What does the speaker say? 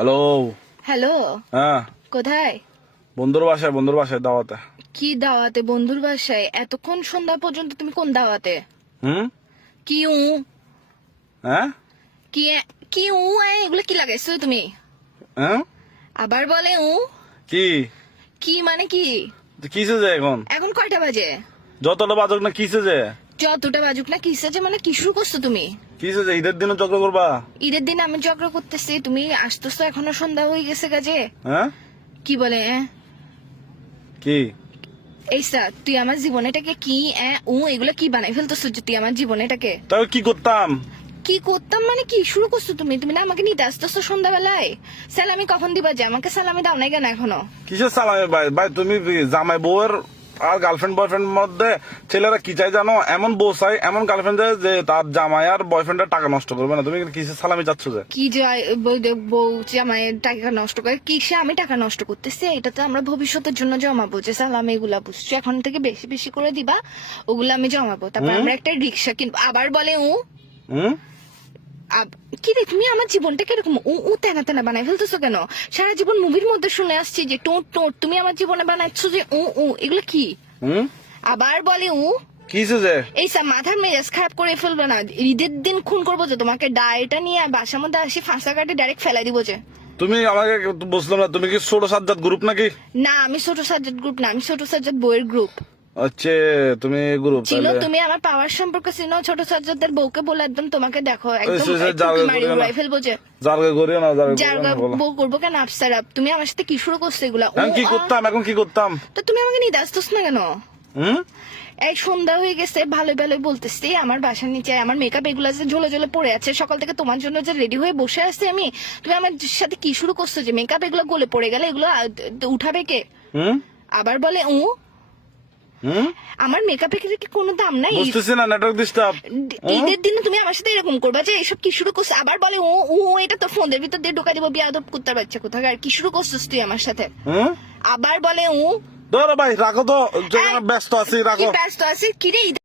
Hello. Hello, হ্যাঁ, কোথায়? বন্ধুর বাসায় দাওয়াতে। কি দাওয়াতে? বন্ধুর বাসায়? এতক্ষণ সন্ধ্যা পর্যন্ত তুমি কোন দাওয়াতে? হুম। কি হ্যাঁ কি কি এগুলো কি লাগাইছো তুমি? হ্যাঁ আবার বলে কি কি মানে কি? কিসে যে এখন এখন কয়টা বাজে? যতটা বাজক না কিসে যে যতটা বাজুক না কিসে যে মানে কি শুরু করছো তুমি? কিসে যে ঈদের দিনও চক্র করবা? ঈদের দিন আমি ঝগড়া করতেছি, তুমি আসতেছো এখনো সন্ধ্যা হয়ে গেছে কাজে। হ্যাঁ কি বলে কি এইসা তুই আমার জীবনেটাকে কি এগুলো কি বানাই ফেলতেছো যে তুই আমার জীবনেটাকে? তাও কি করতাম? কি করতাম মানে কি শুরু করছো তুমি? তুমি না আমাকে নিতে আসতেছো সন্ধ্যাবেলায়? সালামি কখন দিবা? যে আমাকে সালামি দাও নাই কেন এখনো? কিসের সালামি ভাই? ভাই তুমি জামাই বউয়ের আর গার্লফ্রেন্ড বয়ফ্রেন্ড মধ্যে ছেলেরা কি চাই জানো? এমন বউ চাই, এমন গার্লফ্রেন্ড চাই যে তার জামাই আর বয়ফ্রেন্ডের টাকা নষ্ট করবে না। তুমি কিসের সালামি চাচ্ছ যে? কি যায় বউ জামাইয়ের টাকা নষ্ট করে? কিসে আমি টাকা নষ্ট করতেছি? এটা তো আমরা ভবিষ্যতের জন্য জমাবো, যে সালামি এগুলা বুঝছো এখন থেকে বেশি বেশি করে দিবা, ওগুলো আমি জমাবো, তারপর আমরা একটা রিক্সা কিনবো। আবার বলে হুম। কি রে তুমি আমার জীবনটাকে এরকম তেনা তেনা বানাই ফেলতেছো কেন? সারা জীবন মুভির মধ্যে শুনে আসছি যে টোট টোট, তুমি আমার জীবনে বানাচ্ছো যে এগুলো কি? হুম। আবার বলে কিসে যে? এইসব মাথার মেজাজ খারাপ করে ফেলবে না। ঈদের দিন খুন করবো যে তোমাকে, ডায়েটা নিয়ে বাসার মধ্যে আসি ফাঁসা কাটে ডাইরেক্ট ফেলাই দিব যে। তুমি আমাকে বুঝলাম না, তুমি কি ছোট সাজ্জাদ গ্রুপ নাকি? না, আমি ছোট সাজ্জাদ গ্রুপ না, আমি ছোট সাজ্জাদ বইয়ের গ্রুপ। আচ্ছা, তুমি গ্রুপ চিনো? তুমি আমার পাওয়ার সম্পর্কে চিনো? ছোট সাজ্জাদের বউকে বলে একদম তোমাকে দেখো একদম মারি উড়াই ফেলবো যে। জারগা করিও না, জারগা বউ করবো কেন? আফসার তুমি আমার সাথে কি শুরু করছো এগুলা? কি করতাম এখন? কি করতাম? তো তুমি আমাকে নিতে আসতেছ না কেন? হুম। এই সন্ধ্যা হয়ে গেছে, ভালো ভালো বলতেছি, আমার বাসার নিচে আমার মেকআপ এগুলো যে ঝোলে ঝোলে পড়ে আছে, সকাল থেকে তোমার জন্য যে রেডি হয়ে বসে আছি আমি, তুমি আমার সাথে কি শুরু করছো যে মেকআপ এগুলো গলে পড়ে গেলে এগুলো উঠাবে কে? হুম। আবার বলে হুম। আমার মেকআপের কি কোনো দাম নাই? বুঝতেছি না, নেটওয়ার্ক ডিস্টার্ব। ঈদের দিনে তুমি আমার সাথে এরকম করবা যে এইসব কি শুরু করছো? আবার বলে এটা তো ফোনের ভিতর দিয়ে ঢোকা দিব, বিয়াদব কুত্তার বাচ্চা কোথাকার, কি শুরু করছিস তুই আমার সাথে? আবার বলে ধরো ভাই, রাখো তো, ব্যস্ত আছি, রাখো। ব্যস্ত আছি কি রে?